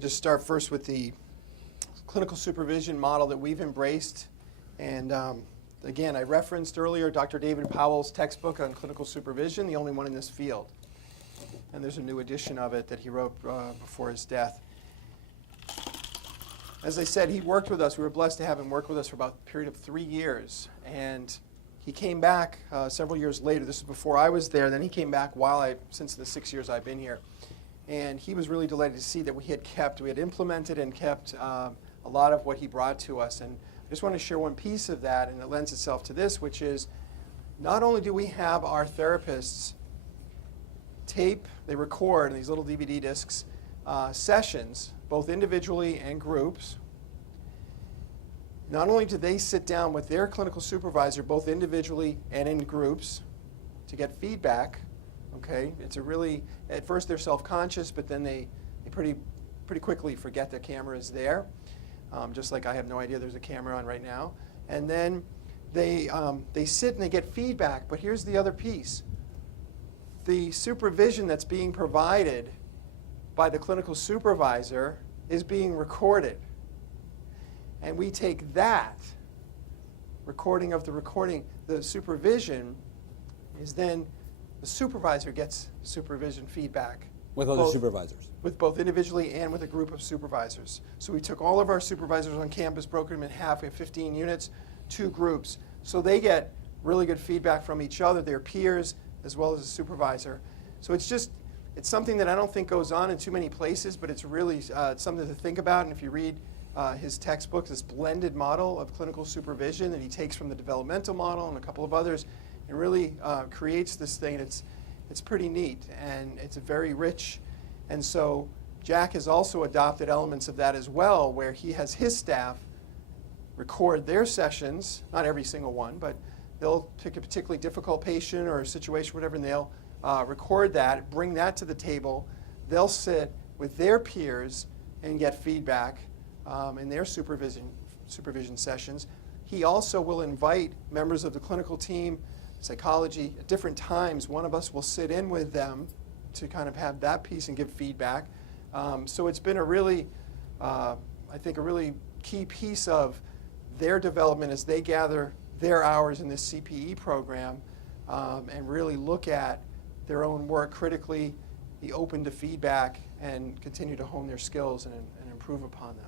just start first with the clinical supervision model that we've embraced. And again, I referenced earlier Dr. David Powell's textbook on clinical supervision, the only one in this field. And there's a new edition of it that he wrote before his death. As I said, he worked with us. We were blessed to have him work with us for about a period of 3 years. And he came back several years later. This is before I was there. Then he came back since the 6 years I've been here. And he was really delighted to see that we had implemented and kept a lot of what he brought to us. And I just want to share one piece of that, and it lends itself to this, which is not only do we have our therapists they record in these little DVD discs sessions, both individually and groups. Not only do they sit down with their clinical supervisor, both individually and in groups, to get feedback. Okay, at first they're self-conscious, but then they pretty quickly forget the camera is there. Just like I have no idea there's a camera on right now. And then they sit and they get feedback. But here's the other piece. The supervision that's being provided by the clinical supervisor is being recorded. And we take that recording of the supervision is then the supervisor gets supervision feedback. With other supervisors. With both individually and with a group of supervisors. So we took all of our supervisors on campus, broke them in half. We have 15 units, 2 groups. So they get really good feedback from each other, their peers, as well as a supervisor. So it's something that I don't think goes on in too many places, but it's really something to think about. And if you read his textbook, this blended model of clinical supervision that he takes from the developmental model and a couple of others, and really creates this thing. It's pretty neat, and it's very rich. And so Jack has also adopted elements of that as well, where he has his staff record their sessions, not every single one, but they'll pick a particularly difficult patient or a situation, whatever, and they'll record that, bring that to the table. They'll sit with their peers and get feedback in their supervision sessions. He also will invite members of the clinical team, psychology, at different times. One of us will sit in with them to kind of have that piece and give feedback. So it's been I think a really key piece of their development as they gather their hours in this CPE program and really look at their own work critically, be open to feedback, and continue to hone their skills and improve upon them.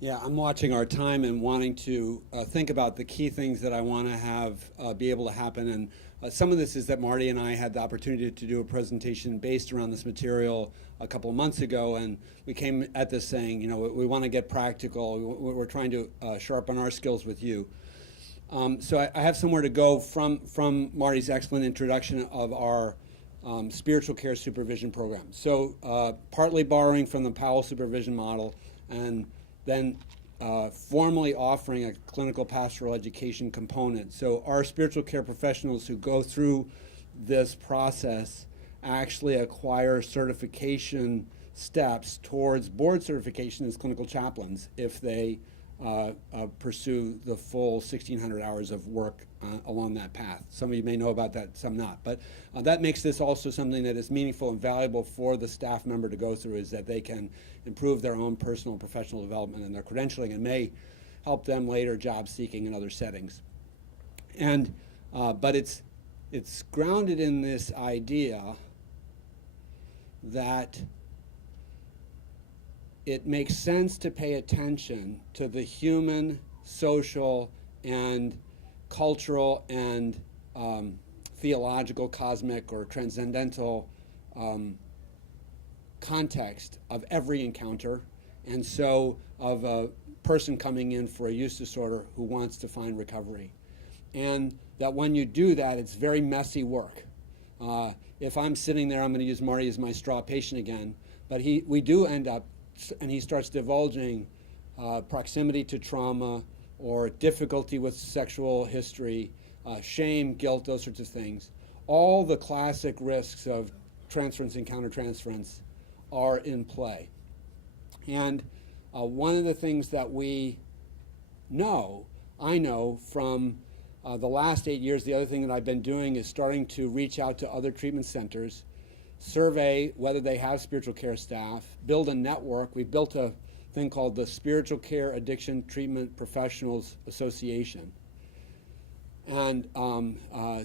Yeah, I'm watching our time and wanting to think about the key things that I want to have be able to happen. And some of this is that Marty and I had the opportunity to do a presentation based around this material a couple of months ago, and we came at this saying, we want to get practical. We're trying to sharpen our skills with you. So I have somewhere to go from Marty's excellent introduction of our spiritual care supervision program. So partly borrowing from the Powell supervision model, and then formally offering a clinical pastoral education component. So our spiritual care professionals who go through this process actually acquire certification steps towards board certification as clinical chaplains if they pursue the full 1,600 hours of work along that path. Some of you may know about that, some not. But that makes this also something that is meaningful and valuable for the staff member to go through, is that they can improve their own personal and professional development and their credentialing, and may help them later job seeking in other settings. And but it's grounded in this idea that it makes sense to pay attention to the human, social, and cultural and theological, cosmic, or transcendental context of every encounter, and so of a person coming in for a use disorder who wants to find recovery. And that when you do that, it's very messy work. If I'm sitting there, I'm going to use Marty as my straw patient again, but we do end up, and he starts divulging proximity to trauma or difficulty with sexual history, shame, guilt, those sorts of things. All the classic risks of transference and countertransference are in play. And one of the things that I know from the last 8 years, the other thing that I've been doing is starting to reach out to other treatment centers survey whether they have spiritual care staff, build a network. We've built a thing called the Spiritual Care Addiction Treatment Professionals Association. And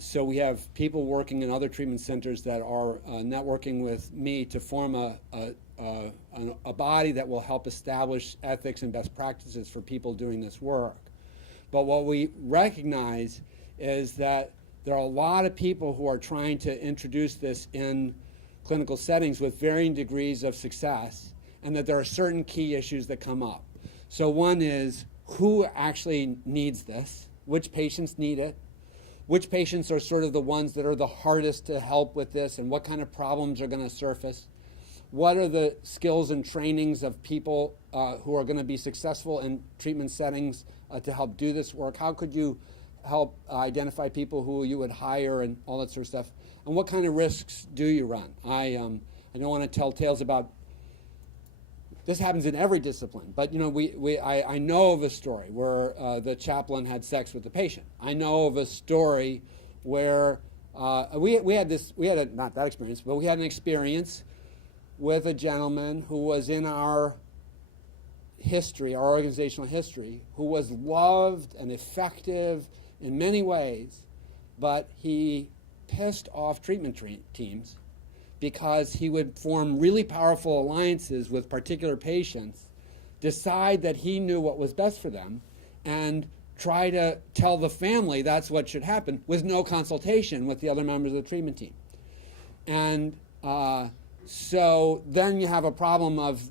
so we have people working in other treatment centers that are networking with me to form a body that will help establish ethics and best practices for people doing this work. But what we recognize is that there are a lot of people who are trying to introduce this in clinical settings with varying degrees of success, and that there are certain key issues that come up. So one is, who actually needs this? Which patients need it? Which patients are sort of the ones that are the hardest to help with this, and what kind of problems are going to surface? What are the skills and trainings of people who are going to be successful in treatment settings to help do this work? How could you help identify people who you would hire and all that sort of stuff? And what kind of risks do you run? I don't want to tell tales about, this happens in every discipline, but you know, I know of a story where the chaplain had sex with the patient. I know of a story where not that experience, but we had an experience with a gentleman who was in our history, our organizational history, who was loved and effective in many ways, but he pissed off treatment teams because he would form really powerful alliances with particular patients, decide that he knew what was best for them, and try to tell the family that's what should happen with no consultation with the other members of the treatment team. And so then you have a problem of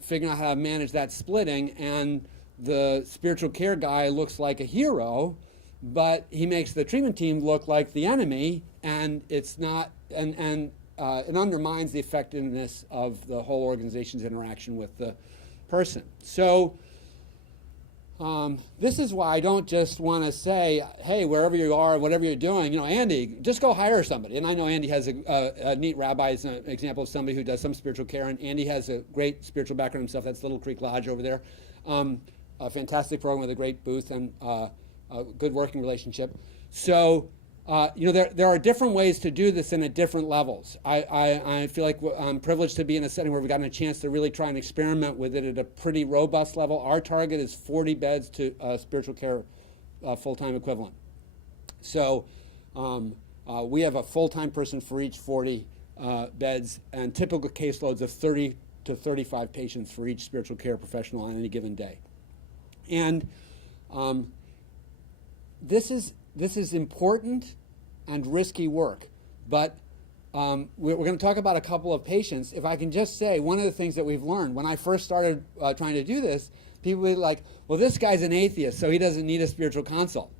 figuring out how to manage that splitting, and the spiritual care guy looks like a hero, but he makes the treatment team look like the enemy, and it's not, and it undermines the effectiveness of the whole organization's interaction with the person. So this is why I don't just want to say, hey, wherever you are, whatever you're doing, you know, Andy, just go hire somebody. And I know Andy has a neat rabbi as an example of somebody who does some spiritual care, and Andy has a great spiritual background himself. That's Little Creek Lodge over there. A fantastic program with a great booth and a good working relationship. So, you know, there are different ways to do this and at different levels. I feel like I'm privileged to be in a setting where we've gotten a chance to really try and experiment with it at a pretty robust level. Our target is 40 beds to spiritual care full-time equivalent. So we have a full-time person for each 40 beds, and typical caseloads of 30 to 35 patients for each spiritual care professional on any given day. And this is important and risky work, but we're going to talk about a couple of patients. If I can just say, one of the things that we've learned, when I first started trying to do this, people were like, well, this guy's an atheist, so he doesn't need a spiritual consult.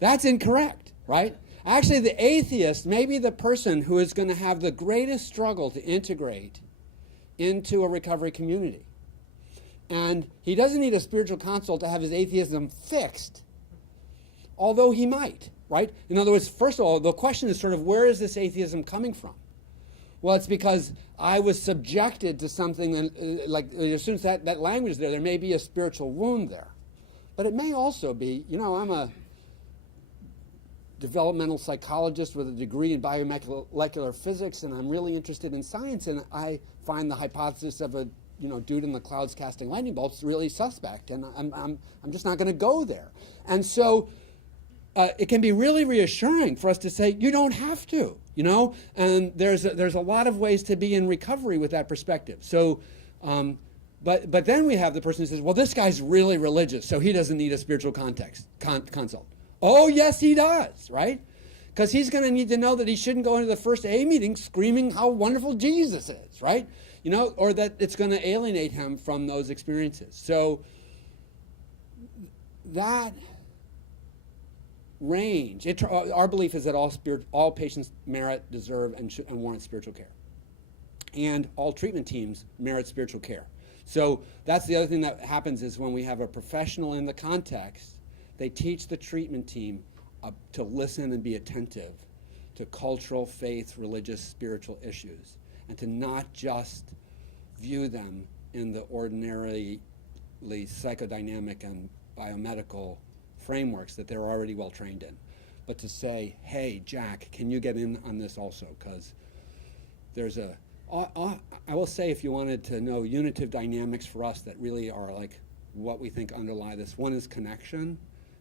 That's incorrect, right? Actually, the atheist may be the person who is going to have the greatest struggle to integrate into a recovery community. And he doesn't need a spiritual consult to have his atheism fixed, although he might, right? In other words, first of all, the question is sort of, where is this atheism coming from? Well, it's because I was subjected to something, and like as soon as that language is there may be a spiritual wound there. But it may also be, you know, I'm a developmental psychologist with a degree in biomolecular physics, and I'm really interested in science, and I find the hypothesis of a dude in the clouds casting lightning bolts really suspect, and I'm just not going to go there. And so it can be really reassuring for us to say, you don't have to, you know, and there's a lot of ways to be in recovery with that perspective. So, but then we have the person who says, well, this guy's really religious, so he doesn't need a spiritual consult. Oh, yes, he does, right? Because he's going to need to know that he shouldn't go into the first A meeting screaming how wonderful Jesus is, right? You know, or that it's going to alienate him from those experiences. So that range, our belief is that all patients merit, deserve, and warrant spiritual care. And all treatment teams merit spiritual care. So that's the other thing that happens is when we have a professional in the context, they teach the treatment team to listen and be attentive to cultural, faith, religious, spiritual issues, and to not just view them in the ordinarily psychodynamic and biomedical frameworks that they're already well trained in, but to say, hey, Jack, can you get in on this also? Because there's a, I will say, if you wanted to know unitive dynamics for us that really are like what we think underlie this, one is connection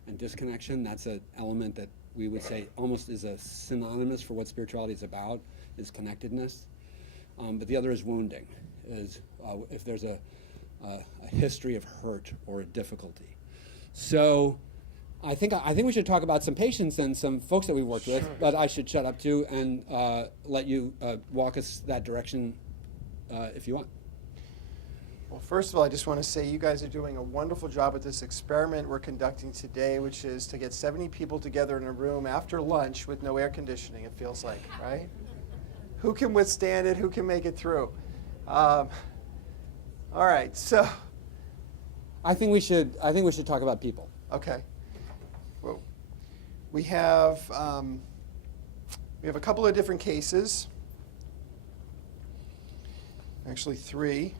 and disconnection. That's an element that we would say almost is a synonymous for what spirituality is about, is connectedness. But the other is wounding, is if there's a history of hurt or difficulty. So I think we should talk about some patients and some folks that we worked with, but I should shut up too and let you walk us that direction if you want. Well, first of all, I just want to say you guys are doing a wonderful job with this experiment we're conducting today, which is to get 70 people together in a room after lunch with no air conditioning, it feels like, right? Who can withstand it? Who can make it through? All right, so. I think we should talk about people. Okay. Well, we have a couple of different cases. Actually, 3.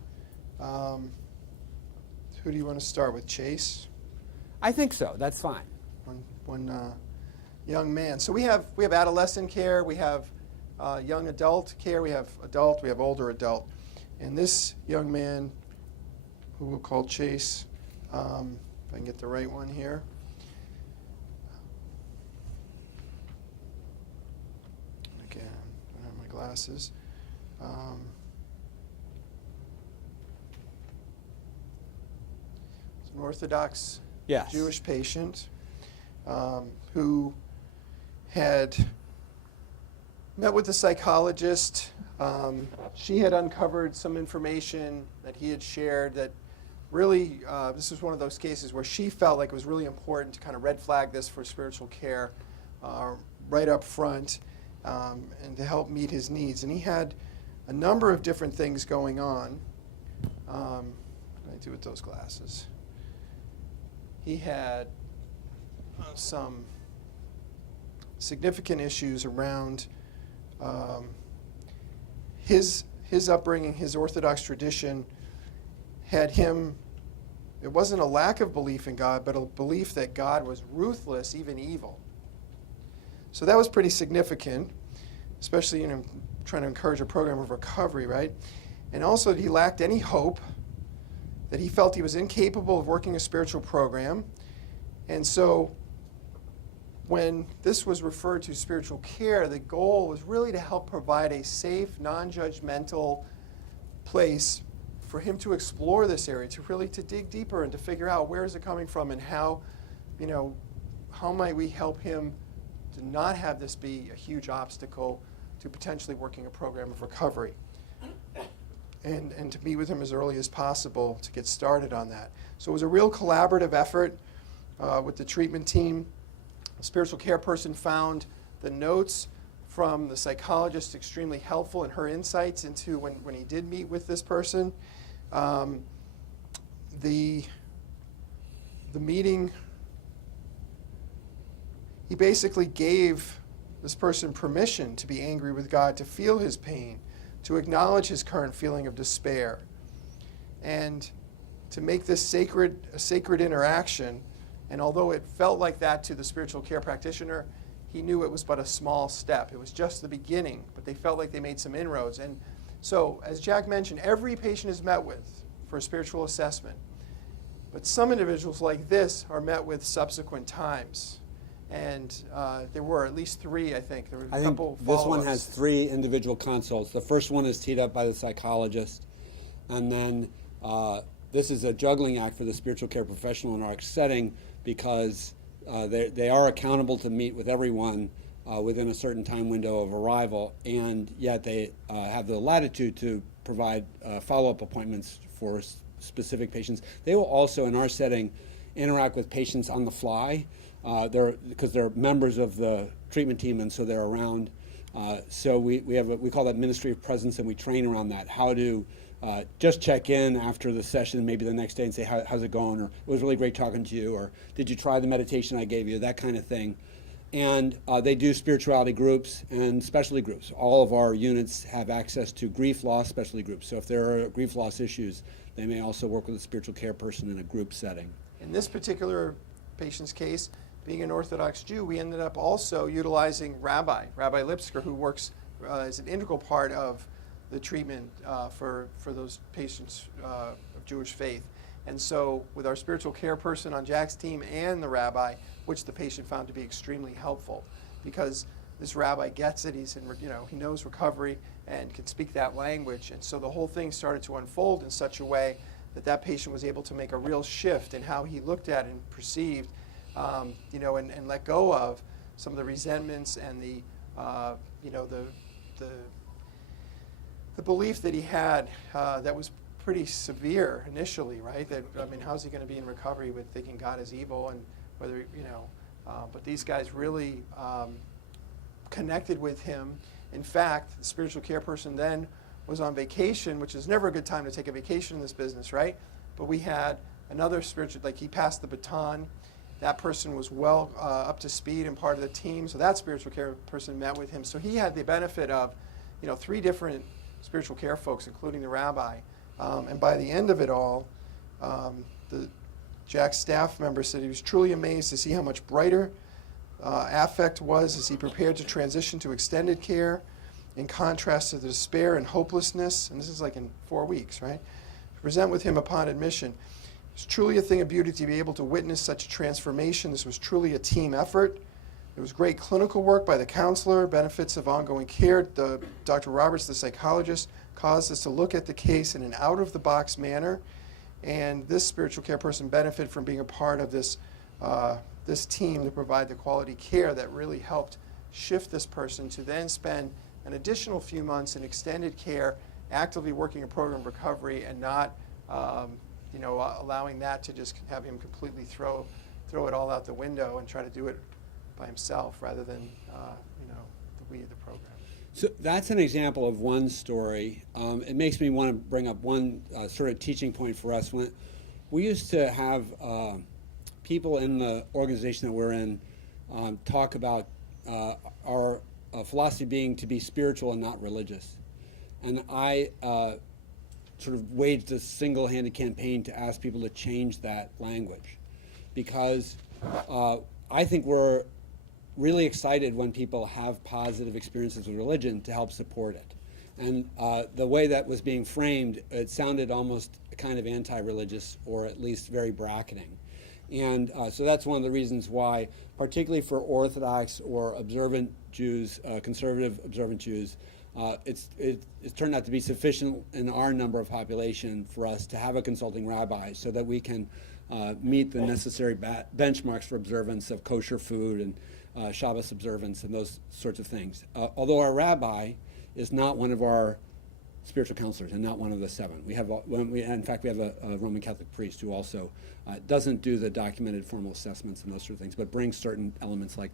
Who do you want to start with, Chase? I think so. That's fine. One young man. So we have adolescent care. We have young adult care. We have adult. We have older adult. And this young man, who we'll call Chase, if I can get the right one here. Again, I don't have my glasses. It's an Orthodox Jewish patient who had met with the psychologist. She had uncovered some information that he had shared that really, this was one of those cases where she felt like it was really important to kind of red flag this for spiritual care right up front and to help meet his needs. And he had a number of different things going on. What did I do with those glasses? He had some significant issues around his upbringing, his Orthodox tradition had him, it wasn't a lack of belief in God, but a belief that God was ruthless, even evil. So that was pretty significant, especially trying to encourage a program of recovery, right? And also he lacked any hope, that he felt he was incapable of working a spiritual program. And so when this was referred to spiritual care, the goal was really to help provide a safe, non-judgmental place for him to explore this area, to dig deeper and to figure out where is it coming from and how might we help him to not have this be a huge obstacle to potentially working a program of recovery. And to meet with him as early as possible to get started on that. So it was a real collaborative effort with the treatment team. The spiritual care person found the notes from the psychologist extremely helpful in her insights into when he did meet with this person. The meeting, he basically gave this person permission to be angry with God, to feel his pain, to acknowledge his current feeling of despair, and to make this a sacred interaction. And although it felt like that to the spiritual care practitioner, he knew it was but a small step. It was just the beginning, but they felt like they made some inroads. And so, as Jack mentioned, every patient is met with for a spiritual assessment. But some individuals like this are met with subsequent times. And there were at least 3, I think. There were a couple this one follow-ups. has 3 individual consults. The first one is teed up by the psychologist. And then this is a juggling act for the spiritual care professional in our setting because they are accountable to meet with everyone within a certain time window of arrival, and yet they have the latitude to provide follow-up appointments for specific patients. They will also, in our setting, interact with patients on the fly because they're members of the treatment team, and so they're around. So we call that ministry of presence, and we train around that. How to just check in after the session, maybe the next day, and say, how's it going? Or it was really great talking to you, or did you try the meditation I gave you? That kind of thing. And they do spirituality groups and specialty groups. All of our units have access to grief loss specialty groups. So if there are grief loss issues, they may also work with a spiritual care person in a group setting. In this particular patient's case, being an Orthodox Jew, we ended up also utilizing Rabbi Lipsker, who works as an integral part of the treatment for those patients of Jewish faith. And so with our spiritual care person on Jack's team and the rabbi, which the patient found to be extremely helpful, because this rabbi gets it, he knows recovery and can speak that language. And so the whole thing started to unfold in such a way that patient was able to make a real shift in how he looked at and perceived, and let go of some of the resentments and the belief that he had that was pretty severe initially, right? That, how's he going to be in recovery with thinking God is evil, and whether, but these guys really connected with him. In fact, the spiritual care person then was on vacation, which is never a good time to take a vacation in this business, right? But we had another spiritual, he passed the baton. That person was well up to speed and part of the team, so that spiritual care person met with him. So he had the benefit of, 3 different spiritual care folks, including the rabbi. And by the end of it all, Jack's staff member said he was truly amazed to see how much brighter affect was as he prepared to transition to extended care, in contrast to the despair and hopelessness, and this is in 4 weeks, right? To present with him upon admission. It's truly a thing of beauty to be able to witness such a transformation. This was truly a team effort. There was great clinical work by the counselor, benefits of ongoing care. Dr. Roberts, the psychologist, caused us to look at the case in an out-of-the-box manner, and this spiritual care person benefited from being a part of this team to provide the quality care that really helped shift this person to then spend an additional few months in extended care, actively working a program of recovery, and not allowing that to just have him completely throw it all out the window and try to do it by himself rather than the we of the program. So that's an example of one story. It makes me want to bring up one sort of teaching point for us. When we used to have people in the organization that we're in talk about our philosophy being to be spiritual and not religious. And I sort of waged a single-handed campaign to ask people to change that language, because I think we're really excited when people have positive experiences with religion to help support it. And the way that was being framed, it sounded almost kind of anti-religious, or at least very bracketing. And so that's one of the reasons why, particularly for Orthodox or observant Jews, conservative observant Jews, it's turned out to be sufficient in our number of population for us to have a consulting rabbi so that we can meet the necessary benchmarks for observance of kosher food and Shabbos observance and those sorts of things. Although our rabbi is not one of our spiritual counselors and not one of the 7. In fact, we have a Roman Catholic priest who also doesn't do the documented formal assessments and those sort of things, but brings certain elements like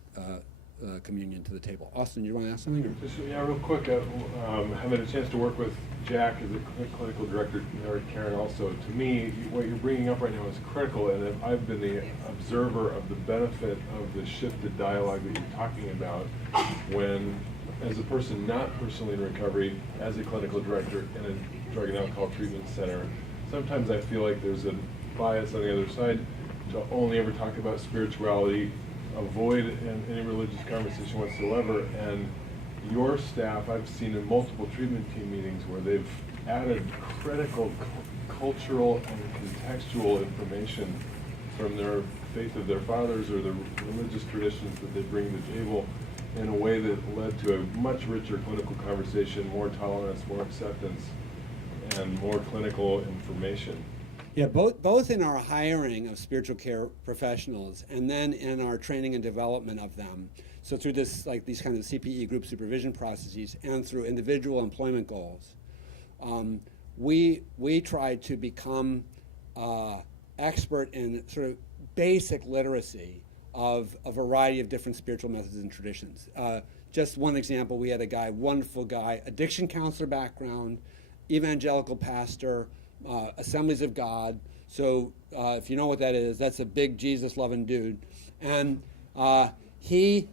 communion to the table. Austin, you want to ask something? Or? Real quick, having a chance to work with Jack as a clinical director, Karen also, to me, what you're bringing up right now is critical, and I've been the observer of the benefit of the shifted dialogue that you're talking about when, as a person not personally in recovery, as a clinical director in a drug and alcohol treatment center, sometimes I feel like there's a bias on the other side to only ever talk about spirituality, avoid any religious conversation whatsoever. And your staff, I've seen in multiple treatment team meetings where they've added critical cultural and contextual information from their faith of their fathers or the religious traditions that they bring to the table in a way that led to a much richer clinical conversation, more tolerance, more acceptance, and more clinical information. Yeah, both in our hiring of spiritual care professionals and then in our training and development of them. So through these kind of CPE group supervision processes and through individual employment goals, we try to become expert in sort of basic literacy of a variety of different spiritual methods and traditions. Just one example, we had a guy, wonderful guy, addiction counselor background, evangelical pastor, Assemblies of God. So if you know what that is, that's a big Jesus-loving dude. And he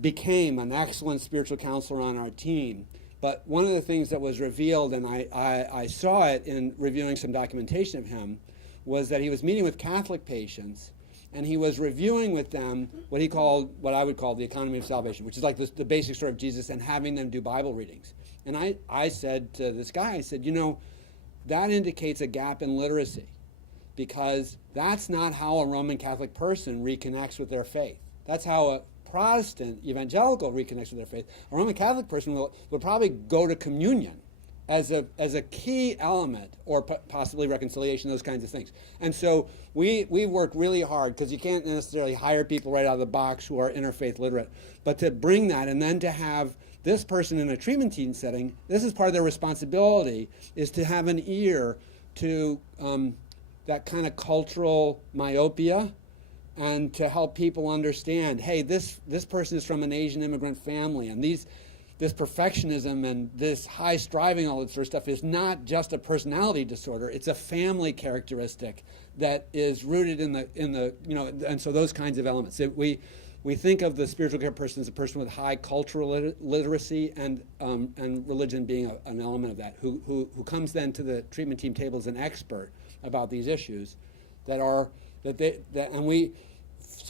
became an excellent spiritual counselor on our team. But one of the things that was revealed, and I saw it in reviewing some documentation of him, was that he was meeting with Catholic patients, and he was reviewing with them what I would call the economy of salvation, which is like the basic story of Jesus, and having them do Bible readings. And I said to this guy, I said, you know, that indicates a gap in literacy, because that's not how a Roman Catholic person reconnects with their faith. That's how a Protestant evangelical reconnects with their faith. A Roman Catholic person would probably go to communion as a key element, or possibly reconciliation, those kinds of things. And so we work really hard, because you can't necessarily hire people right out of the box who are interfaith literate, but to bring that, and then to have this person in a treatment team setting, this is part of their responsibility, is to have an ear to that kind of cultural myopia, and to help people understand, hey, this person is from an Asian immigrant family, and this perfectionism and this high striving, all that sort of stuff, is not just a personality disorder. It's a family characteristic that is rooted in the and so those kinds of elements. We think of the spiritual care person as a person with high cultural literacy, and religion being an element of that, who comes then to the treatment team table as an expert about these issues so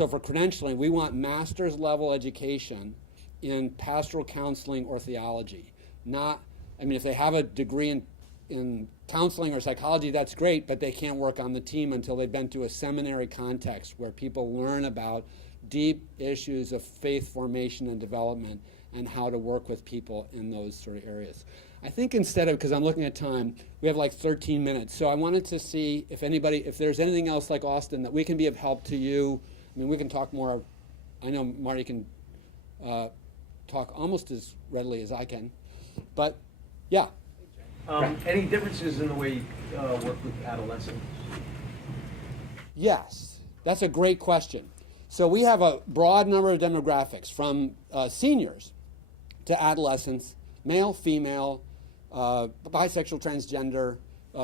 for credentialing, we want master's level education in pastoral counseling or theology. If they have a degree in counseling or psychology, that's great, but they can't work on the team until they've been to a seminary context where people learn about deep issues of faith formation and development, and how to work with people in those sort of areas. I think instead of, because I'm looking at time, we have like 13 minutes, so I wanted to see if there's anything else, like Austin, that we can be of help to you. I mean, we can talk more. I know Marty can talk almost as readily as I can, but yeah. Any differences in the way you work with adolescents? Yes, that's a great question. So we have a broad number of demographics, from seniors to adolescents, male, female, bisexual, transgender,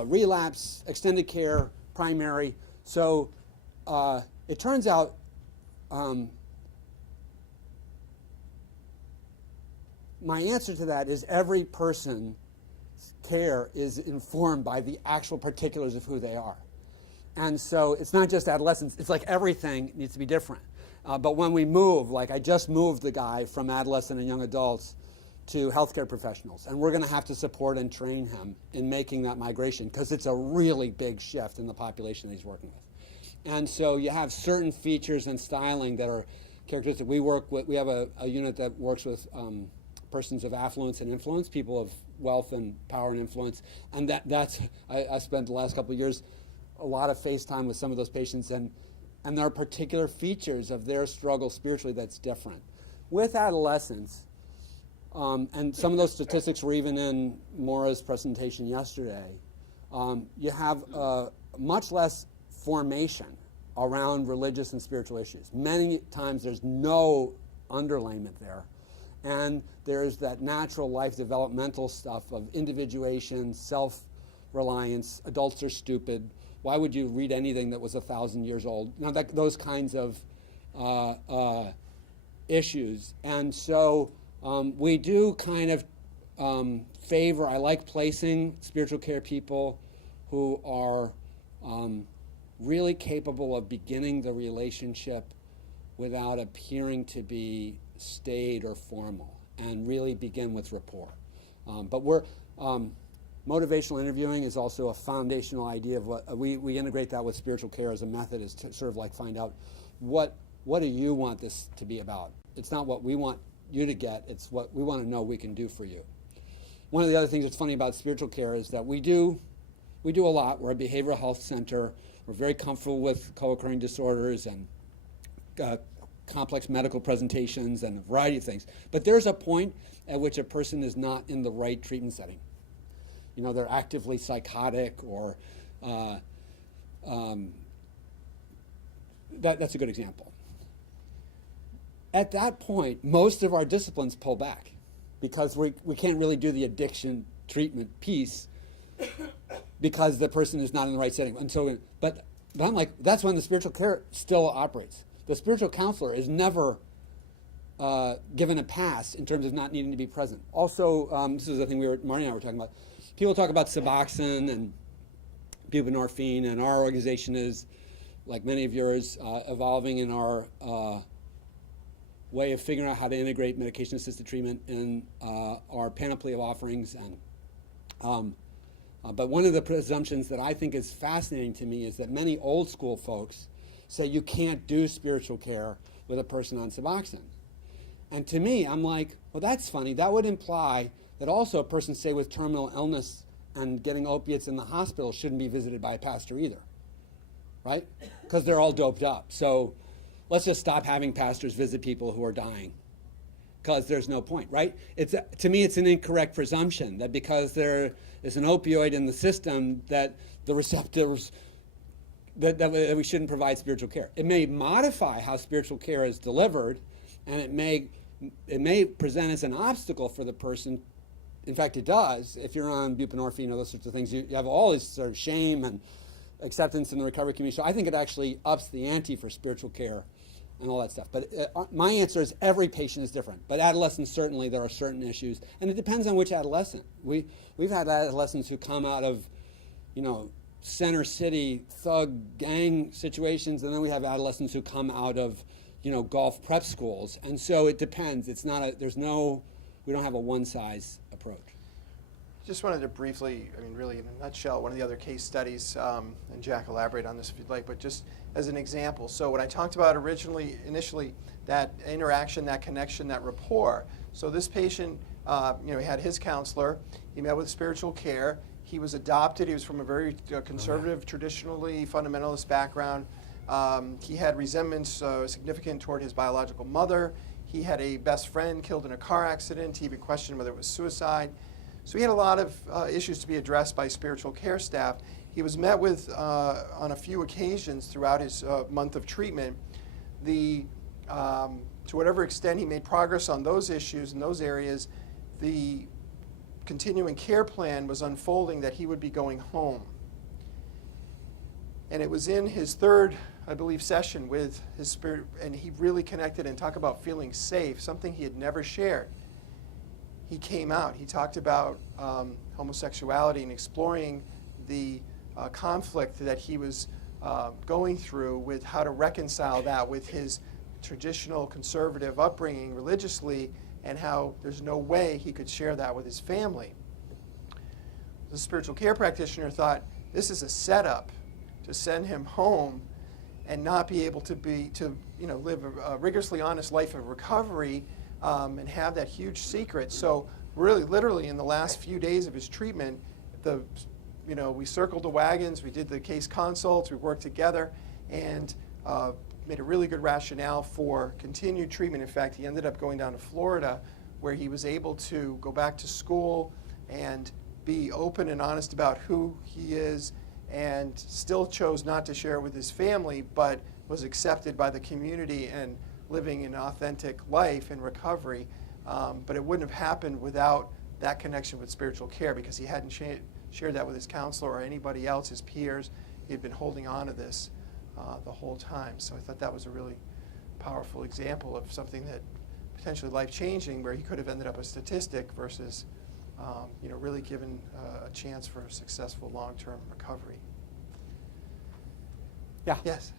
relapse, extended care, primary. So it turns out my answer to that is every person's care is informed by the actual particulars of who they are. And so it's not just adolescents, it's like everything needs to be different. But when we move, like I just moved the guy from adolescent and young adults to healthcare professionals, and we're going to have to support and train him in making that migration, because it's a really big shift in the population that he's working with. And so you have certain features and styling that are characteristic. We have a unit that works with persons of affluence and influence, people of wealth and power and influence, and I spent the last couple of years a lot of FaceTime with some of those patients, and there are particular features of their struggle spiritually that's different. With adolescents, and some of those statistics were even in Maura's presentation yesterday, you have much less formation around religious and spiritual issues. Many times there's no underlayment there. And there's that natural life developmental stuff of individuation, self-reliance, adults are stupid. Why would you read anything that was 1,000 years old? Now, those kinds of issues. And so we do kind of favor, I like placing spiritual care people who are really capable of beginning the relationship without appearing to be staid or formal, and really begin with rapport. But motivational interviewing is also a foundational idea of what we integrate that with spiritual care as a method, is to sort of like find out what do you want this to be about. It's not what we want you to get, it's what we want to know we can do for you. One of the other things that's funny about spiritual care is that we do a lot. We're a behavioral health center. We're very comfortable with co-occurring disorders and complex medical presentations and a variety of things. But there's a point at which a person is not in the right treatment setting. You know, they're actively psychotic, or that's a good example. At that point, most of our disciplines pull back, because we can't really do the addiction treatment piece because the person is not in the right setting. And so, but I'm like, that's when the spiritual care still operates. The spiritual counselor is never given a pass in terms of not needing to be present. Also, this is the thing Marty and I were talking about. People talk about Suboxone and buprenorphine, and our organization is, like many of yours, evolving in our way of figuring out how to integrate medication-assisted treatment in our panoply of offerings. And but one of the presumptions that I think is fascinating to me is that many old school folks say you can't do spiritual care with a person on Suboxone. And to me, I'm like, well, that's funny. That would imply that also a person, say, with terminal illness and getting opiates in the hospital shouldn't be visited by a pastor either, right? Because they're all doped up. So let's just stop having pastors visit people who are dying, because there's no point, right? To me, it's an incorrect presumption that because there is an opioid in the system that the receptors, that we shouldn't provide spiritual care. It may modify how spiritual care is delivered, and it may present as an obstacle for the person. In fact, it does. If you're on buprenorphine or those sorts of things, you have all this sort of shame and acceptance in the recovery community. So I think it actually ups the ante for spiritual care and all that stuff. But my answer is every patient is different. But adolescents, certainly, there are certain issues. And it depends on which adolescent. We've had adolescents who come out of, center city thug gang situations, and then we have adolescents who come out of, golf prep schools. And so it depends. It's not we don't have a one-size approach. Just wanted to briefly, really in a nutshell, one of the other case studies, and Jack, elaborate on this if you'd like, but just as an example. So when I talked about initially, that interaction, that connection, that rapport. So this patient, he had his counselor. He met with spiritual care. He was adopted. He was from a very conservative, traditionally fundamentalist background. He had resentments significant toward his biological mother. He had a best friend killed in a car accident. He even questioned whether it was suicide. So he had a lot of issues to be addressed by spiritual care staff. He was met with, on a few occasions throughout his month of treatment, to whatever extent he made progress on those issues in those areas, the continuing care plan was unfolding that he would be going home. And it was in his third, I believe, session with his spirit, and he really connected and talked about feeling safe, something he had never shared. He came out. He talked about homosexuality and exploring the conflict that he was going through with how to reconcile that with his traditional conservative upbringing religiously, and how there's no way he could share that with his family. The spiritual care practitioner thought, this is a setup to send him home and not be able to live a rigorously honest life of recovery, and have that huge secret. So really, literally, in the last few days of his treatment, we circled the wagons, we did the case consults, we worked together, and made a really good rationale for continued treatment. In fact, he ended up going down to Florida, where he was able to go back to school and be open and honest about who he is, and still chose not to share with his family, but was accepted by the community and living an authentic life in recovery. But it wouldn't have happened without that connection with spiritual care, because he hadn't shared that with his counselor or anybody else, his peers. He had been holding on to this the whole time. So I thought that was a really powerful example of something that potentially life-changing, where he could have ended up a statistic versus really given a chance for a successful long-term recovery. Yeah. Yes.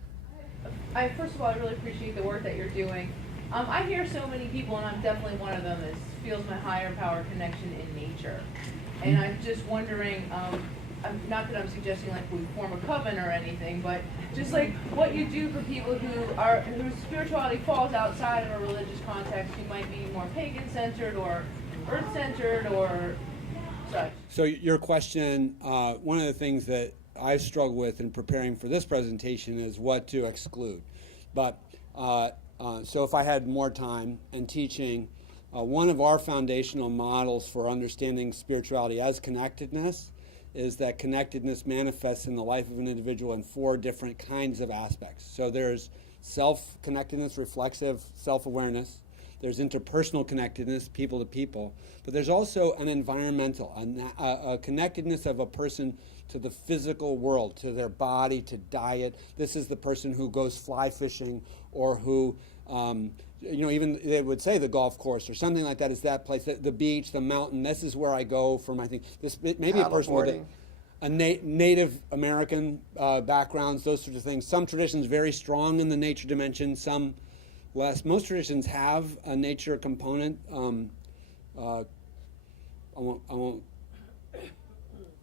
First of all, I really appreciate the work that you're doing. I hear so many people, and I'm definitely one of them, that feels my higher power connection in nature. And I'm just wondering, not that I'm suggesting like we form a coven or anything, but just like what you do for people whose spirituality falls outside of a religious context, who might be more pagan-centered or earth-centered or such. So your question, one of the things that I struggle with in preparing for this presentation is what to exclude. But so if I had more time and teaching, one of our foundational models for understanding spirituality as connectedness is that connectedness manifests in the life of an individual in 4 different kinds of aspects. So there's self-connectedness, reflexive self-awareness. There's interpersonal connectedness, people to people. But there's also an environmental, a connectedness of a person to the physical world, to their body, to diet. This is the person who goes fly fishing, or who, even they would say the golf course or something like that is that place, the beach, the mountain. This is where I go for my thing. This maybe a person with a Native American backgrounds, those sorts of things. Some traditions very strong in the nature dimension, some less. Most traditions have a nature component. I won't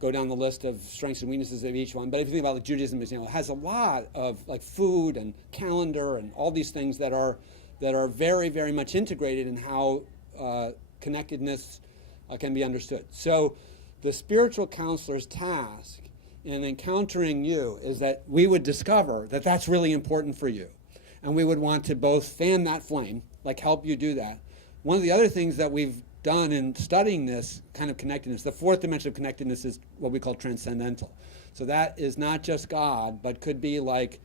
go down the list of strengths and weaknesses of each one, but if you think about like Judaism, it has a lot of like food and calendar and all these things that are very, very much integrated in how connectedness can be understood. So the spiritual counselor's task in encountering you is that we would discover that that's really important for you. And we would want to both fan that flame, like help you do that. One of the other things that we've done in studying this kind of connectedness, the fourth dimension of connectedness is what we call transcendental. So that is not just God, but could be like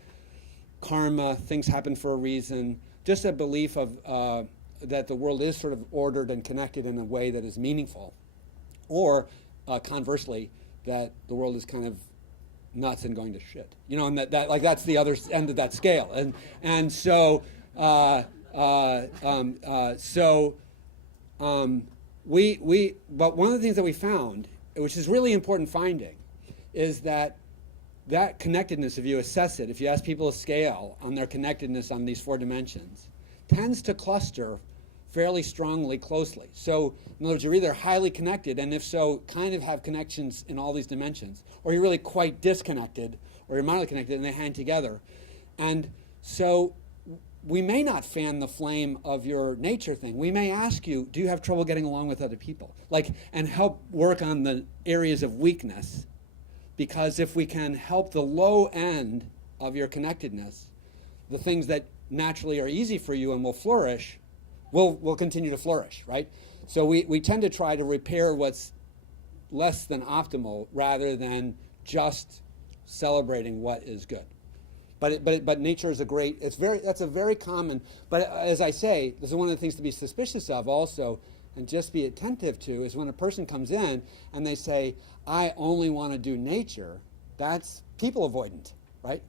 karma, things happen for a reason, just a belief of that the world is sort of ordered and connected in a way that is meaningful. Or conversely, that the world is kind of nuts and going to shit. You know, and that like that's the other end of that scale. And so but one of the things that we found, which is really important finding, is that connectedness, if you assess it, if you ask people to scale on their connectedness on these four dimensions, tends to cluster fairly strongly closely. So in other words, you're either highly connected, and if so, kind of have connections in all these dimensions, or you're really quite disconnected, or you're mildly connected, and they hang together. And so we may not fan the flame of your nature thing. We may ask you, do you have trouble getting along with other people? And help work on the areas of weakness. Because if we can help the low end of your connectedness, the things that naturally are easy for you and will flourish, will continue to flourish, right? So we tend to try to repair what's less than optimal rather than just celebrating what is good. But nature is that's a very common, but as I say, this is one of the things to be suspicious of also, and just be attentive to, is when a person comes in and they say, I only want to do nature, that's people avoidant, right?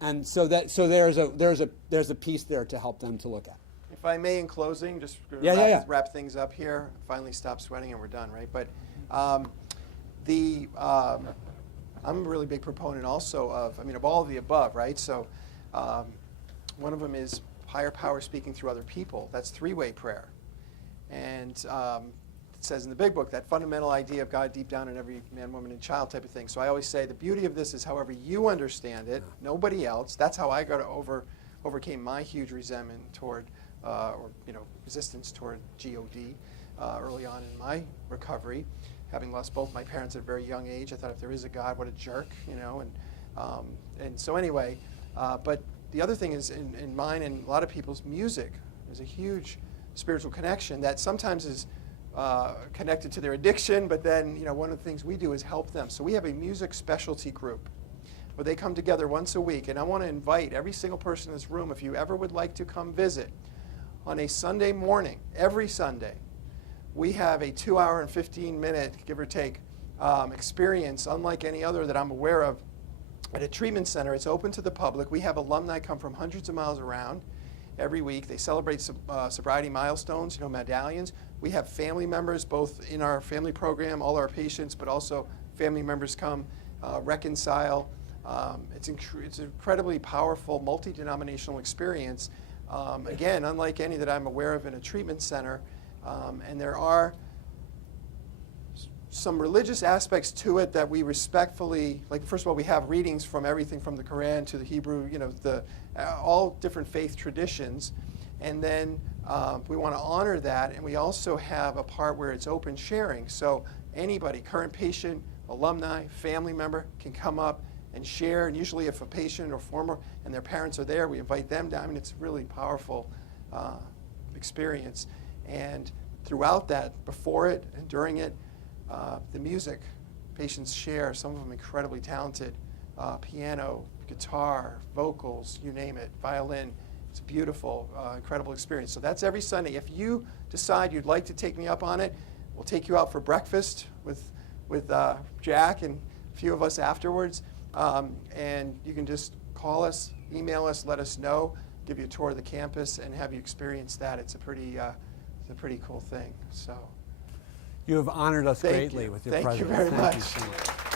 And so there's a piece there to help them to look at. If I may, in closing, just wrap things up here. Finally stop sweating and we're done, right? But I'm a really big proponent also of all of the above, right? So one of them is higher power speaking through other people. That's three-way prayer. And it says in the big book, that fundamental idea of God deep down in every man, woman, and child type of thing. So I always say the beauty of this is however you understand it, nobody else. That's how I overcame my huge resentment toward, resistance toward GOD early on in my recovery. Having lost both my parents at a very young age, I thought, if there is a God, what a jerk, and so anyway. But the other thing is, in mine and a lot of people's music, there's a huge spiritual connection that sometimes is connected to their addiction, but then, one of the things we do is help them. So we have a music specialty group where they come together once a week, and I want to invite every single person in this room, if you ever would like to come visit, on a Sunday morning, every Sunday, we have a 2-hour and 15-minute, give or take, experience unlike any other that I'm aware of at a treatment center. It's open to the public. We have alumni come from hundreds of miles around every week. They celebrate sobriety milestones, medallions. We have family members, both in our family program, all our patients, but also family members come, reconcile. It's an incredibly powerful, multi-denominational experience. Again, unlike any that I'm aware of in a treatment center. And there are some religious aspects to it that we respectfully, first of all, we have readings from everything from the Quran to the Hebrew, all different faith traditions. And then we want to honor that. And we also have a part where it's open sharing. So anybody, current patient, alumni, family member, can come up and share. And usually if a patient or former and their parents are there, we invite them down. It's a really powerful experience. And throughout that, before it and during it, the music, patients share, some of them incredibly talented, piano, guitar, vocals, you name it, violin. It's a beautiful, incredible experience. So that's every Sunday. If you decide you'd like to take me up on it, we'll take you out for breakfast with Jack and a few of us afterwards. And you can just call us, email us, let us know, give you a tour of the campus, and have you experience that. It's a pretty cool thing. So you have honored us thank greatly you. with your Thank presence. you very Thank much. you so much.